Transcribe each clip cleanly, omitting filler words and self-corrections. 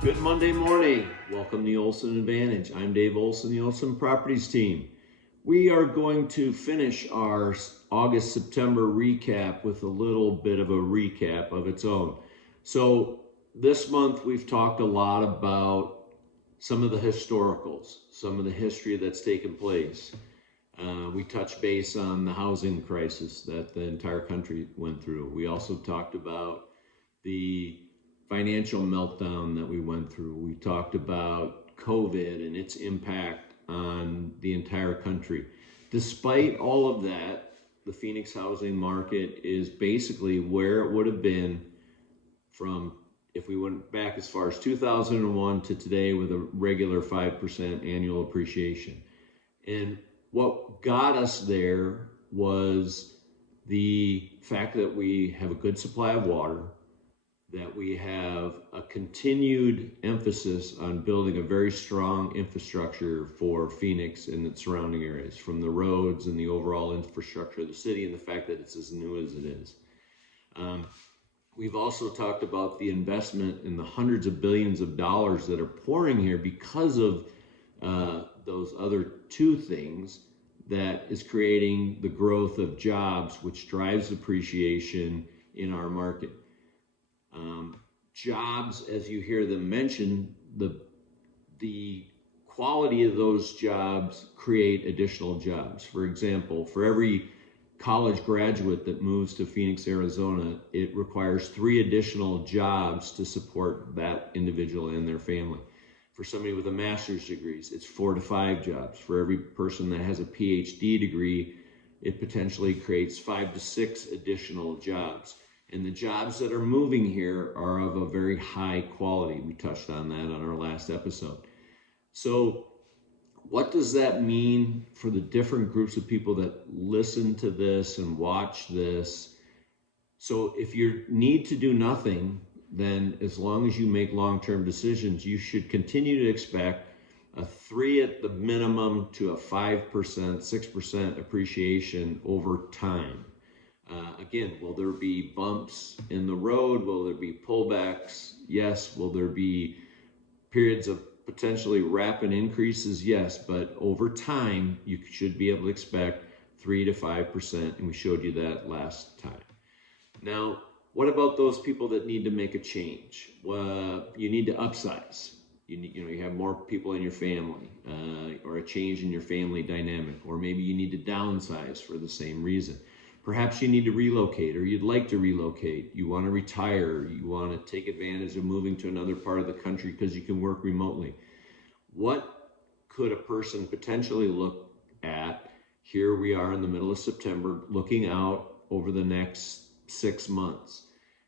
Good Monday morning. Welcome to the Olson Advantage. I'm Dave Olson, the Olson Properties team. We are going to finish our August-September recap with a little bit of a recap of its own. So this month we've talked a lot about some of the historicals, some of the history that's taken place. We touched base on the housing crisis that the entire country went through. We also talked about the financial meltdown that we went through. We talked about COVID and its impact on the entire country. Despite all of that, the Phoenix housing market is basically where it would have been from, if we went back as far as 2001 to today, with a regular 5% annual appreciation. And what got us there was the fact that we have a good supply of water, that we have a continued emphasis on building a very strong infrastructure for Phoenix and its surrounding areas, from the roads and the overall infrastructure of the city, and the fact that it's as new as it is. We've also talked about the investment in the hundreds of billions of dollars that are pouring here because of those other two things, that is creating the growth of jobs, which drives appreciation in our market. Jobs, as you hear them mentioned, the quality of those jobs create additional jobs. For example, for every college graduate that moves to Phoenix, Arizona, it requires 3 additional jobs to support that individual and their family. For somebody with a master's degree, it's 4 to 5 jobs. For every person that has a PhD degree, it potentially creates 5 to 6 additional jobs. And the jobs that are moving here are of a very high quality. We touched on that on our last episode. So what does that mean for the different groups of people that listen to this and watch this? So if you need to do nothing, then as long as you make long-term decisions, you should continue to expect a 3 at the minimum to a 5%, 6% appreciation over time. Again, will there be bumps in the road? Will there be pullbacks? Yes. Will there be periods of potentially rapid increases? Yes. But over time, you should be able to expect 3 to 5%, and we showed you that last time. Now, what about those people that need to make a change? You need to upsize. You have more people in your family, or a change in your family dynamic, or maybe you need to downsize for the same reason. Perhaps you need to relocate, or you'd like to relocate. You want to retire. You want to take advantage of moving to another part of the country because you can work remotely. What could a person potentially look at? Here we are in the middle of September, looking out over the next 6 months.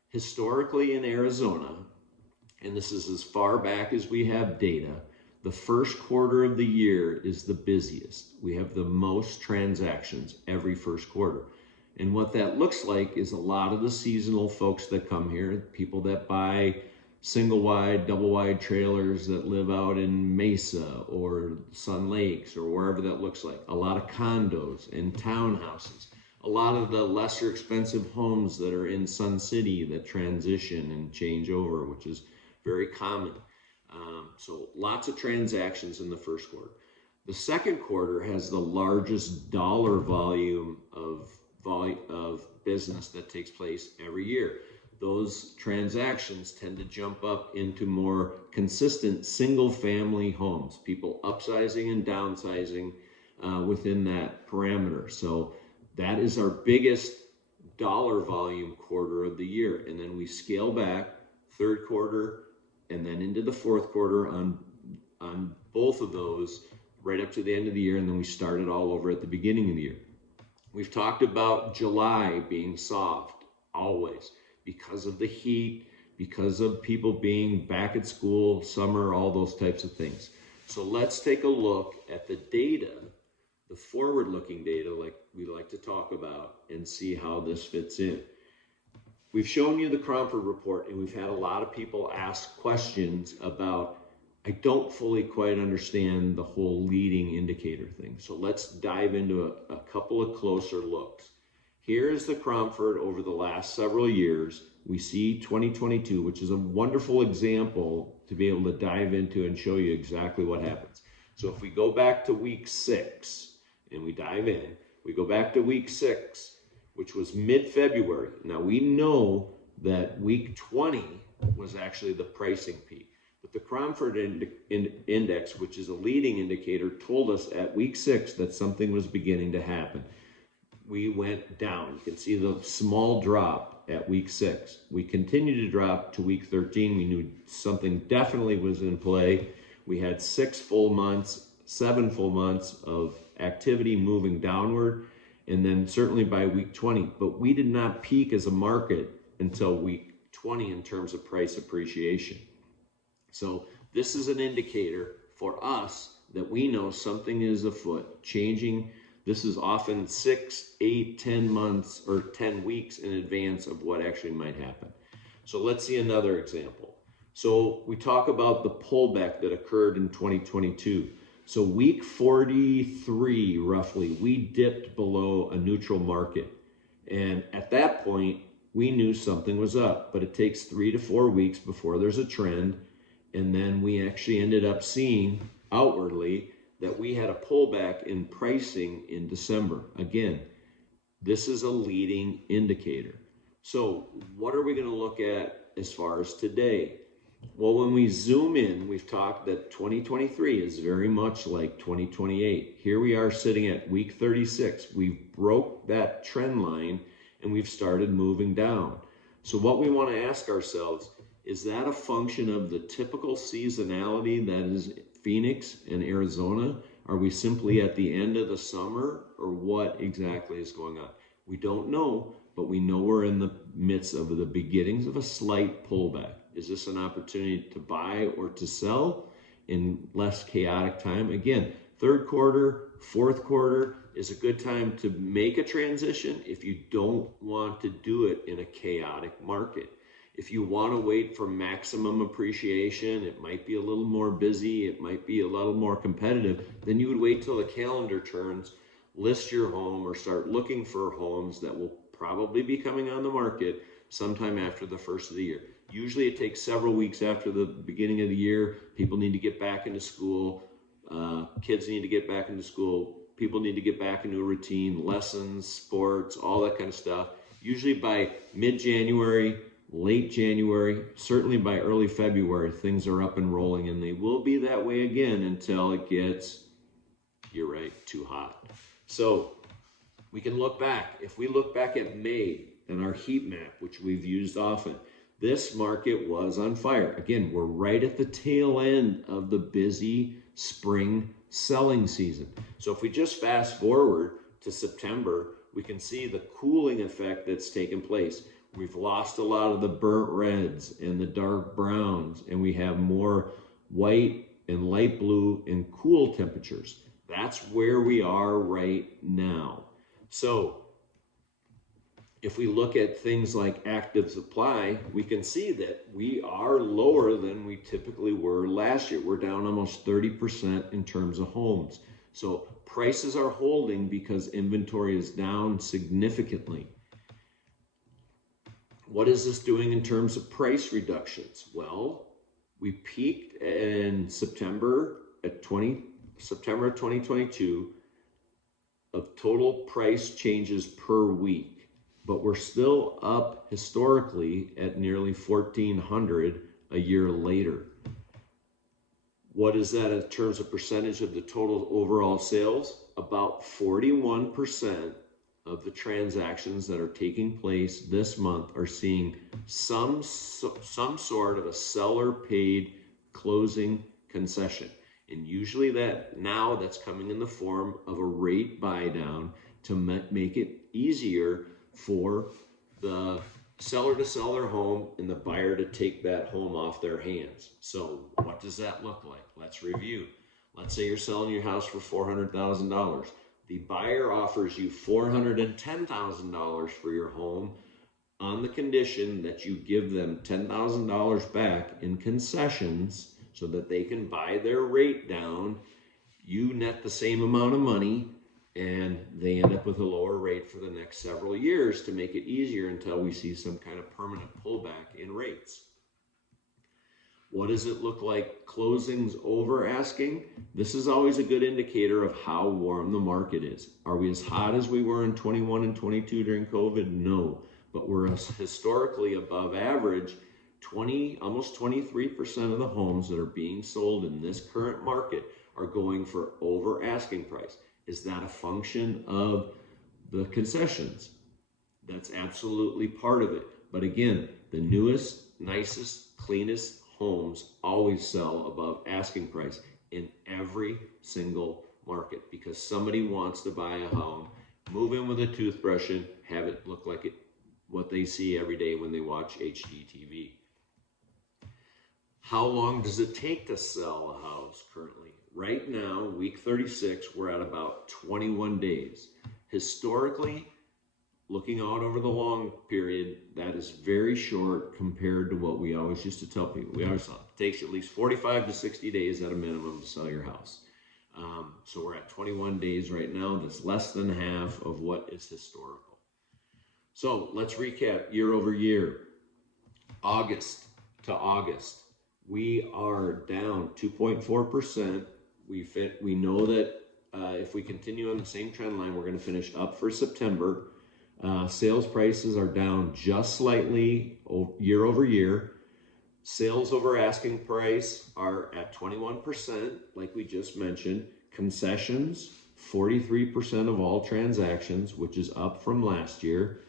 Historically in Arizona, and this is as far back as we have data, the first quarter of the year is the busiest. We have the most transactions every first quarter. And what that looks like is a lot of the seasonal folks that come here, people that buy single wide, double wide trailers that live out in Mesa or Sun Lakes or wherever that looks like. A lot of condos and townhouses. A lot of the lesser expensive homes that are in Sun City that transition and change over, which is very common. So lots of transactions in the first quarter. The second quarter has the largest dollar volume of business that takes place every year. Those transactions tend to jump up into more consistent single family homes, people upsizing and downsizing within that parameter. So that is our biggest dollar volume quarter of the year. And then we scale back third quarter and then into the fourth quarter on both of those right up to the end of the year. And then we start it all over at the beginning of the year. We've talked about July being soft always because of the heat, because of people being back at school, summer, all those types of things. So let's take a look at the data, the forward-looking data like we like to talk about, and see how this fits in. We've shown you the Cromford report, and we've had a lot of people ask questions about, I don't fully quite understand the whole leading indicator thing. So let's dive into a couple of closer looks. Here is the Cromford over the last several years. We see 2022, which is a wonderful example to be able to dive into and show you exactly what happens. So if we go back to week 6 and we dive in, we go back to week 6, which was mid-February. Now we know that week 20 was actually the pricing peak. But the Cromford Index, which is a leading indicator, told us at week 6 that something was beginning to happen. We went down. You can see the small drop at week 6. We continued to drop to week 13. We knew something definitely was in play. We had 6 full months, 7 full months of activity moving downward, and then certainly by week 20. But we did not peak as a market until week 20 in terms of price appreciation. So this is an indicator for us that we know something is afoot, changing. This is often 6, 8, 10 months or 10 weeks in advance of what actually might happen. So let's see another example. So we talk about the pullback that occurred in 2022. So week 43, roughly, we dipped below a neutral market. And at that point, we knew something was up, but it takes 3 to 4 weeks before there's a trend. And then we actually ended up seeing outwardly that we had a pullback in pricing in December. Again, this is a leading indicator. So what are we going to look at as far as today? Well, when we zoom in, we've talked that 2023 is very much like 2028. Here we are sitting at week 36. We've broke that trend line and we've started moving down. So what we want to ask ourselves, is that a function of the typical seasonality that is Phoenix and Arizona? Are we simply at the end of the summer, or what exactly is going on? We don't know, but we know we're in the midst of the beginnings of a slight pullback. Is this an opportunity to buy or to sell in less chaotic time? Again, third quarter, fourth quarter is a good time to make a transition if you don't want to do it in a chaotic market. If you want to wait for maximum appreciation, it might be a little more busy, it might be a little more competitive, then you would wait till the calendar turns, list your home, or start looking for homes that will probably be coming on the market sometime after the first of the year. Usually it takes several weeks after the beginning of the year. People need to get back into school. Kids need to get back into school. People need to get back into a routine, lessons, sports, all that kind of stuff. Usually by mid-January, late January, certainly by early February, things are up and rolling, and they will be that way again until it gets, you're right, too hot. So we can look back. If we look back at May and our heat map, which we've used often, this market was on fire. Again, we're right at the tail end of the busy spring selling season. So if we just fast forward to September, we can see the cooling effect that's taken place. We've lost a lot of the burnt reds and the dark browns, and we have more white and light blue and cool temperatures. That's where we are right now. So if we look at things like active supply, we can see that we are lower than we typically were last year. We're down almost 30% in terms of homes. So prices are holding because inventory is down significantly. What is this doing in terms of price reductions? Well, we peaked in September of 2022 of total price changes per week, but we're still up historically at nearly 1,400 a year later. What is that in terms of percentage of the total overall sales? About 41% of the transactions that are taking place this month are seeing some sort of a seller paid closing concession. And usually that's coming in the form of a rate buy down to make it easier for the seller to sell their home and the buyer to take that home off their hands. So what does that look like? Let's review. Let's say you're selling your house for $400,000. The buyer offers you $410,000 for your home on the condition that you give them $10,000 back in concessions so that they can buy their rate down. You net the same amount of money, and they end up with a lower rate for the next several years to make it easier until we see some kind of permanent pullback in rates. What does it look like closings over asking? This is always a good indicator of how warm the market is. Are we as hot as we were in 21 and 22 during COVID? No, but we're historically above average. Almost 23% of the homes that are being sold in this current market are going for over asking price. Is that a function of the concessions? That's absolutely part of it. But again, the newest, nicest, cleanest homes always sell above asking price in every single market, because somebody wants to buy a home, move in with a toothbrush and have it look like what they see every day when they watch HGTV. How long does it take to sell a house currently? Right now, week 36, we're at about 21 days. Historically, looking out over the long period, that is very short compared to what we always used to tell people. We always thought it takes at least 45 to 60 days at a minimum to sell your house. So we're at 21 days right now. That's less than half of what is historical. So let's recap year over year. August to August, we are down 2.4%. We know that if we continue on the same trend line, we're going to finish up for September. Sales prices are down just slightly year over year. Sales over asking price are at 21%, like we just mentioned. Concessions, 43% of all transactions, which is up from last year.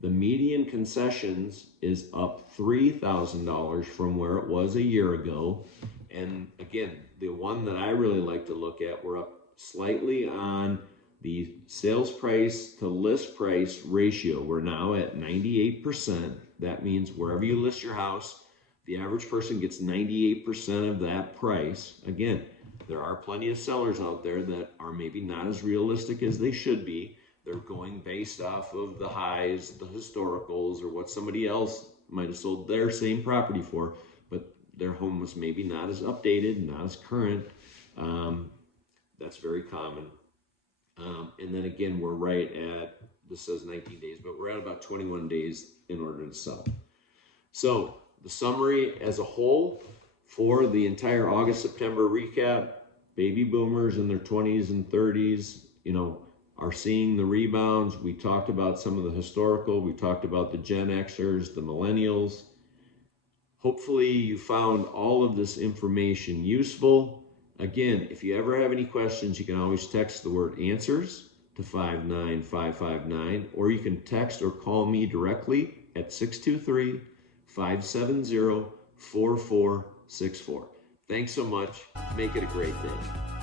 The median concessions is up $3,000 from where it was a year ago. And again, the one that I really like to look at, we're up slightly on the sales price to list price ratio. We're now at 98%. That means wherever you list your house, the average person gets 98% of that price. Again, there are plenty of sellers out there that are maybe not as realistic as they should be. They're going based off of the highs, the historicals, or what somebody else might have sold their same property for, but their home was maybe not as updated, not as current. That's very common. And then again, we're right at, this says 19 days, but we're at about 21 days in order to sell. So the summary as a whole for the entire August-September recap, baby boomers in their 20s and 30s, are seeing the rebounds. We talked about some of the historical. We talked about the Gen Xers, the millennials. Hopefully you found all of this information useful. Again, if you ever have any questions, you can always text the word answers to 59559, or you can text or call me directly at 623-570-4464. Thanks so much. Make it a great day.